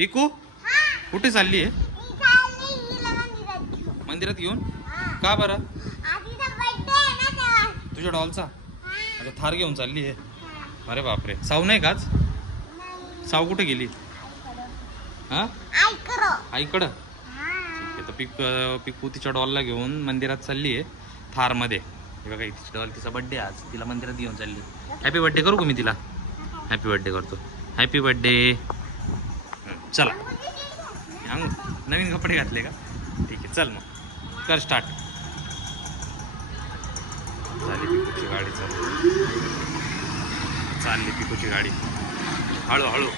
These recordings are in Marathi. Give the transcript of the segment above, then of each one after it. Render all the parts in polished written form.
पिकू कुठे चालली आहे? मंदिरात घेऊन? का बरं? तुझ्या डॉलचा? अच्छा, थार घेऊन चालली आहे. अरे बापरे, साऊ नाही काच? साऊ कुठे गेली? हा, आईकडं. ठीक आहे, तर पिकू तिच्या डॉलला घेऊन मंदिरात चालली आहे थारमध्ये. हे बघा, तिची डॉल, तिचा बड्डे आज, तिला मंदिरात घेऊन चालली. हॅपी बड्डे करू का मी तिला? हॅपी बड्डे करतो. Happy birthday. चला, नवीन कपडे घातले का? ठीक आहे, चल मग कर स्टार्ट. चालली पिकूची गाडी, चालली पिकूची गाडी. हळूहळू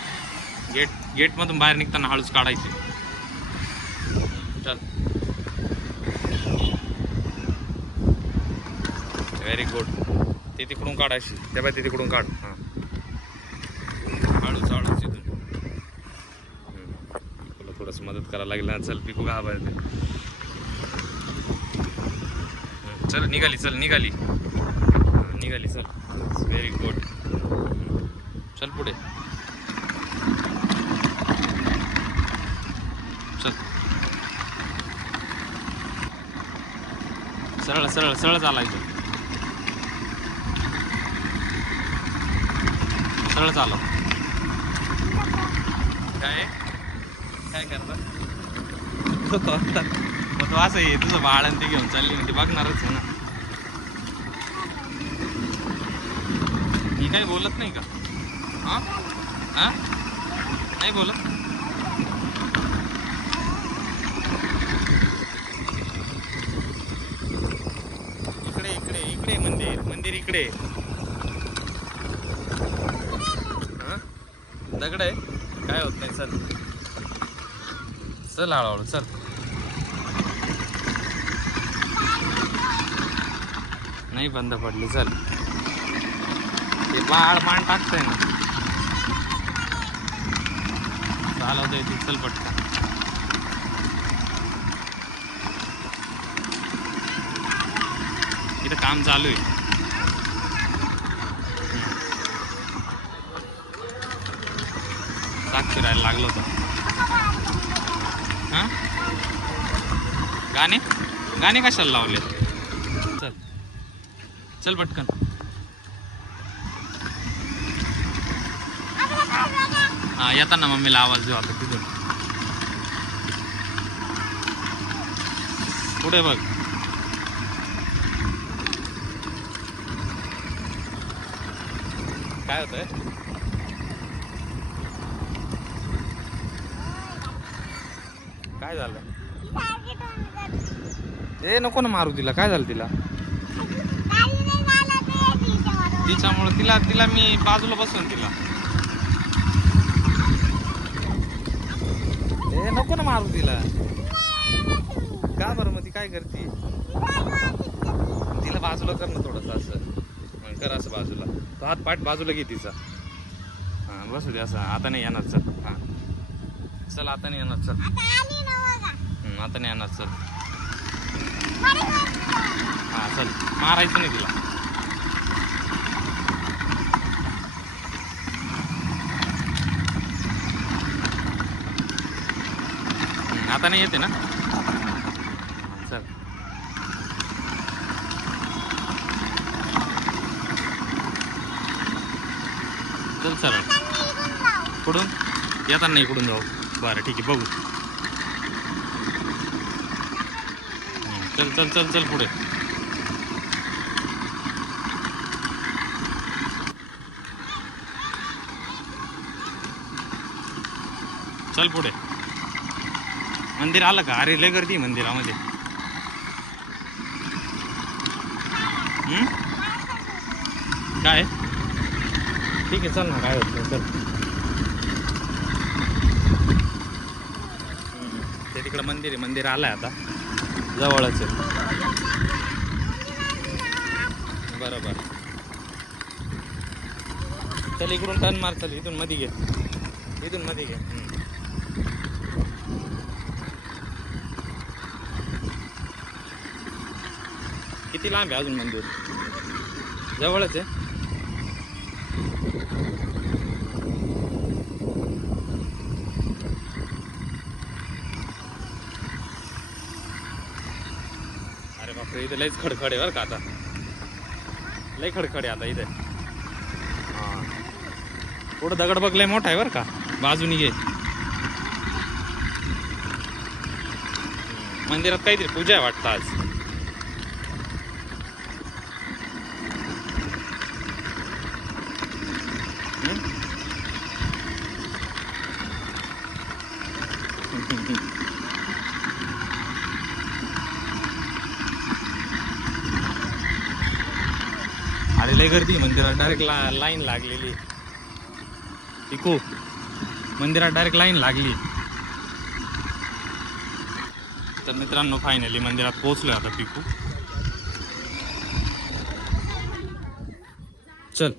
गेटमधून बाहेर निघताना हळूच काढायची. चल, व्हेरी गुड. ते तिकडून काढायची, त्या बाय ते तिकडून काढ. हां, हळूच हळूच इथून. तुला थोडंसं मदत करायला लागेल ना. चल, पिकू घाबरते. चल, निघाली, चल निघाली, चल. Very good. चल पुढे, चल. सरळ सरळ सरळ चालायचं. सरळ चालव. काय काय करता? मग तो असं आहे, तुझं बाळ आणि ते घेऊन चालली म्हणजे बघणारच आहे ना. ही काही बोलत नाही का? हा हा, नाही बोलत. इकडे इकडे इकडे मंदिर इकडे. हा, दगड आहे, काय होत नाही. चल चल, हळूहळू चल. नाही बंद पडली. चल, ते बाळ मान टाकतंय ना, चालवतंय ती. चल पटकन. इथं काम चालू आहे. चाक फिरायला लागलो होतं. हां, गाणे कशाला लावले? चल चल पटकन. हां, येताना मम्मीला आवाज देऊ आता तिथून. पुढे बघ. काय होतंय? काय झालं? ए, नको ना मारू तिला. काय झालं तिला? तिच्यामुळे तिला मी बाजूला बसवून तिला. ए, नको ना मारू तिला. का बरं? मग ती काय करते? तिला बाजूला कर ना थोडंसं. असं कर, असं बाजूला. तो हात पाठ बाजूला घे तिचा. हां, बसू दे असं. आता नाही येणार. चल. हां, चल, आता नाही येणार. चल, आता नाही येणार. चल. हां, चल, मारायचं नाही तिला. आता नाही येते ना. चल, चल सरळ. कुठून येताना? इकडून जाऊ. बरं, ठीक आहे, बघू. चल चल चल चल पुढे. चल पुढे. मंदिर आलं का? अरे लय गर्दी मंदिरामध्ये. काय? ठीक आहे, चल ना, काय होत नाही. चल. ते तिकडं मंदिर आलंय आता, जवळच आहे. बरोबर. चल, इकडून टर्न मार. चल, इथून मध्ये घे. इथून मध्ये घे. किती लांब आहे अजून मंदिर? जवळच आहे. बापरे, इथे लयच खडखड आहे बरं का आता. लय खडखड आहे आता इथे. हा, पुढं दगड बघ लय मोठा आहे बरं का, बाजूनी घे. मंदिरात काहीतरी पूजा आहे वाटतं आज. अरे लय गर्दी मंदिरात, डायरेक्ट लाईन लागलेली. पिकू, मंदिरात डायरेक्ट लाईन लागली. तर मित्रांनो फायनली मंदिरात पोहोचलोय आता. पिकू चल.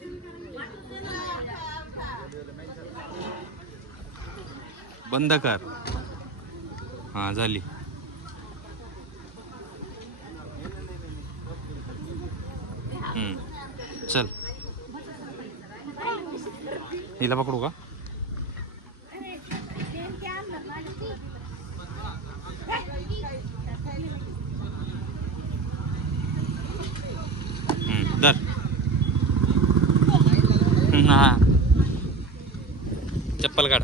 बंद कर. हा झाली. चल, हिला पकडू का? धर. हा, चप्पल काढ.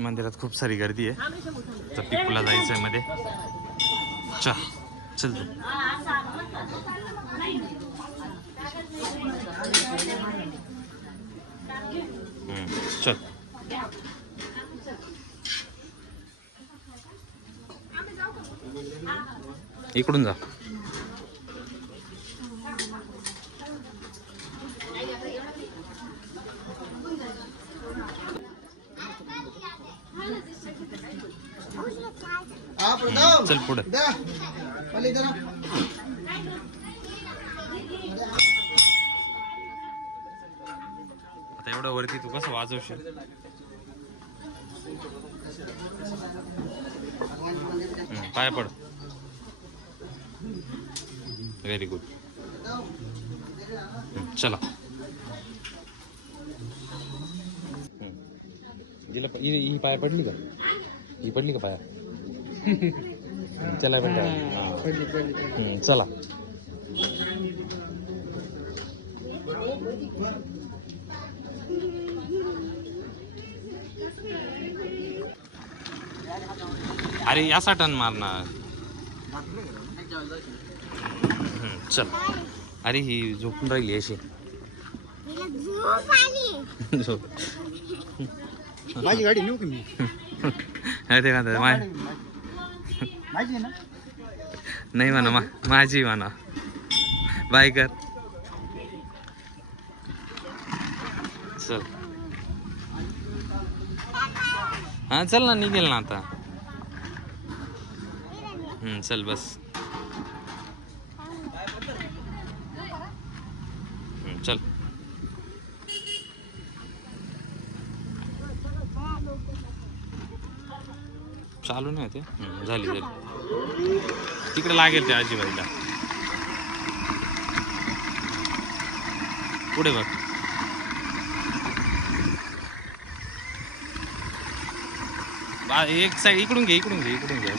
मंदिरात खूप सारी गर्दी आहे. तर पिकूला जायचंय मध्ये. चल तू. चल. इकडून जा. चल पुढे. आता एवढ्या वरती तू कसं वाजवशील? पाय पड. Very good. चला. ही पाय पडली का? ही पडली का पाया? चला चला. अरे याचा टर्न मारणार. चल. अरे ही झोपून राहिली अशी. माझी गाडी नेऊ की मी? ते का माझी ना? नाही म्हणा, माझी म्हणा. बाय कर. चल. हा चल ना, निघेल ना आता. चल बस. चल. चालू नाही ते. झाली झाली. तिकडे लागेल ते आजीबाईला. पुढे बघ. एक साईड इकडून घे, इकडून घे, इकडून घे.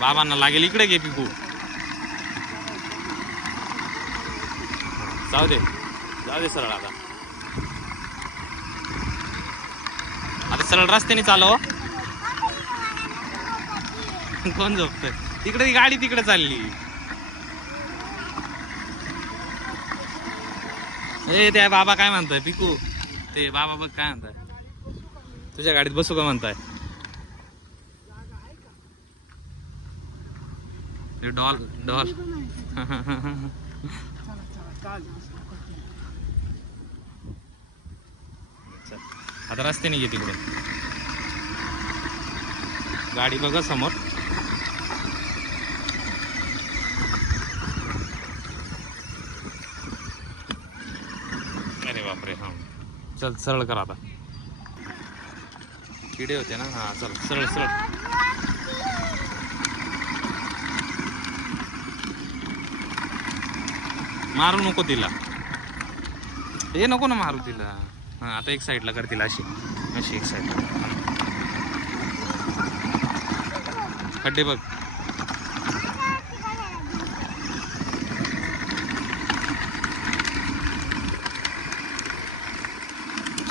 बाबांना लागेल. इकडे घे पिकू. जाऊ दे, जाऊ दे सरळ. आता आता सरळ रस्त्याने चालव. कोण झोपतंय तिकडे? ती गाडी तिकडे चालली. ए त्या बाबा काय म्हणताय पिकू? ते बाबा बघ काय म्हणताय. तुझ्या गाडीत बसू का म्हणताय? Doll doll. आता रस्त्याने घे तिकडे. गाडी बघा समोर. अरे बापरे. हा चल सरळ कर आता. किडे होते ना. हा चल सरळ सरळ. मारू नको तिला. हे नको ना मारू तिला. हा आता एक साईडला कर तिला. अशी अशी एक साईडला. खड्डे बघ.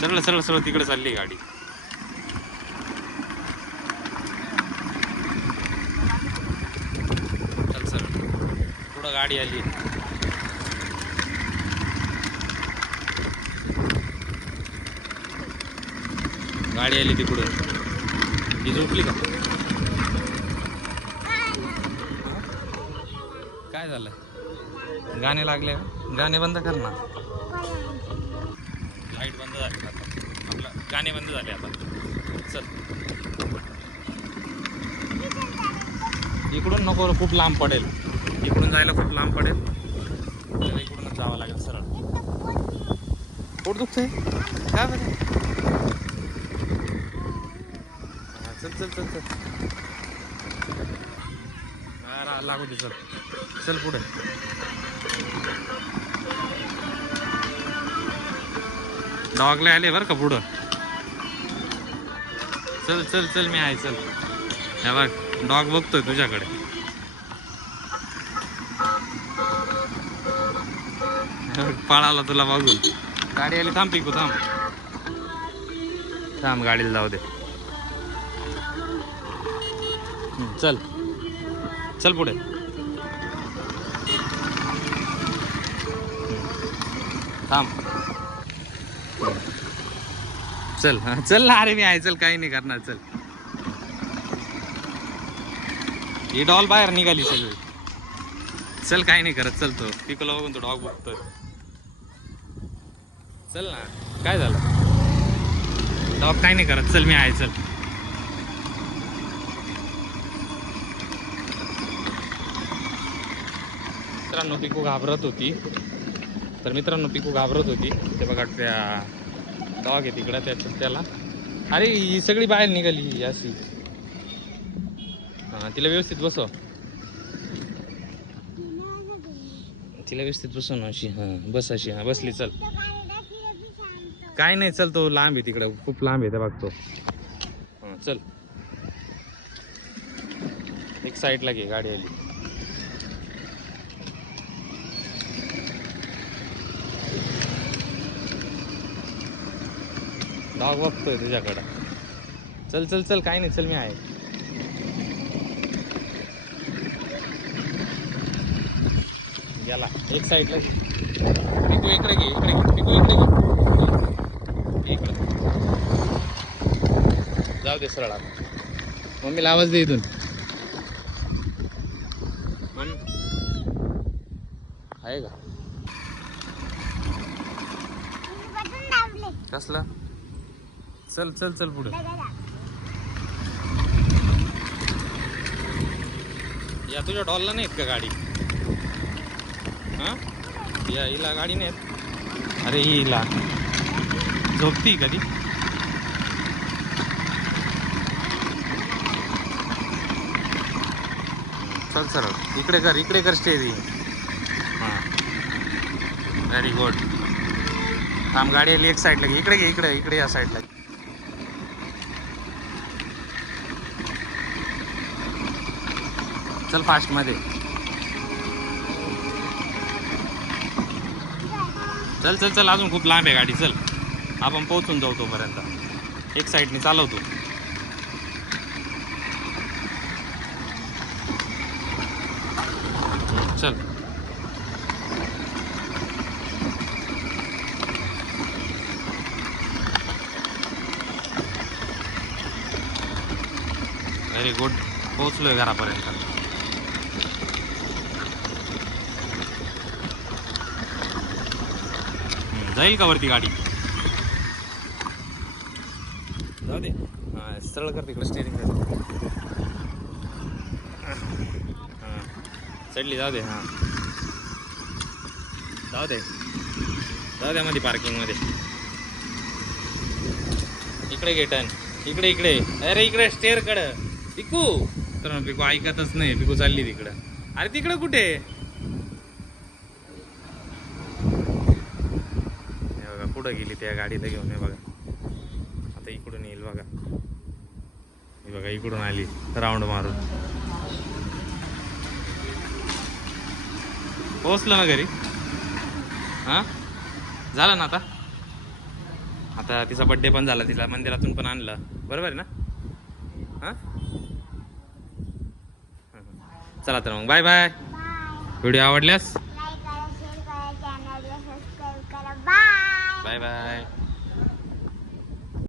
सरळ सरळ सरळ तिकडे चालली गाडी. चल सरळ पुढं गाडी आली. गाडी आली तिकडून. ही झोपली का? काय झालं? गाणे लागले? गाणे बंद कर ना. लाईट बंद झाली आता. आपलं गाणे बंद झाले आता. चल इकडून नको, खूप लांब पडेल. इकडून जायला खूप लांब पडेल. तर इकडूनच जावं लागेल सरळ. पोट दुखतंय काय बरं? चल चल चल चल. लागू दे. चल चल पुढे. डॉगला आले बरं का पुढं. चल चल चल मी आहे. चल हे बघ डॉग बघतोय तुझ्याकडे. पळाला तुला बघून. गाडी आली. थांब पिकू थांब. थांब गाडीला जाऊ दे. चल चल पुढे. थांब. चल चल ना. अरे मी आहे. चल काही नाही करणार. चल ही डॉल बाहेर निघाली सगळी. चल काही नाही करत. चल तो पिकूला बघून तो डॉग बघतोय. चल ना. काय झालं? डॉग काही नाही करत. चल मी आहे. चल मित्रांनो पिकू घाबरत होती. तर मित्रांनो पिकू घाबरत होती. ते बघा त्या डॉग आहे तिकडं त्याला. अरे ही सगळी बाहेर निघाली अशी. हां तिला व्यवस्थित बसव. तिला व्यवस्थित बसव ना अशी. हां बस अशी. हां बसली. चल काय नाही. चल तो लांब आहे तिकडं. खूप लांब आहे. ते बघतो. हां चल एक साईडला घे. गाडी आली. डॉग बघतोय तुझ्याकडं. चल चल चल काही नाही. चल मी आहे. गेला एक साईडला. पिकू इकडे घे. इकडे घे. पिकू इकडे घे. इकडे जाऊ दे सरळ. मम्मीला आवाज दे इथून. आहे का? कसला? चल चल चल पुढे. या तुझ्या डॉलला नाहीत का गाडी? हां या हिला गाडी नाहीत. अरे हिला झोपती कधी? चल सरळ इकडे कर. इकडे कर स्टेरिंग. हां व्हेरी गुड. थांब गाडी आली. एक साईडला घे. इकडे घे. इकडे इकडे या साईडला. चल फास्ट मध्ये. चल चल चल. अजून खूप लांब आहे गाडी. चल आपण पोहोचून जाऊ तोपर्यंत. एक साईडने चालवतो. चल व्हेरी गुड. पोहोचलोय घरापर्यंत. जाईल का वरती गाडी? जाऊ दे. हां सरळ कर तिकडे स्टेरिंग. हां चढली. जाऊ दे. हां जाऊ दे. जाऊ दे मध्ये पार्किंगमध्ये. इकडे घे टर्न. इकडे इकडे. अरे इकडे स्टेअर कडं. पिकू तर पिकू ऐकतच नाही. पिकू चालली तिकडं. अरे तिकडं कुठे? बघा कुठं गेली त्या गाडीला घेऊन. हे बघा आता इकडून येईल बघा. हे बघा इकडून आली राऊंड मारून. पोहोचलं ना घरी? हां झालं ना आता? आता तिचा बड्डे पण झाला, तिला मंदिरातून पण आणलं, बरोबर आहे ना? हां, चला तर मग बाय बाय. व्हिडिओ आवडल्यास लाईक करा, शेअर करा, चॅनलला सबस्क्राईब करा. बाय. Bye bye.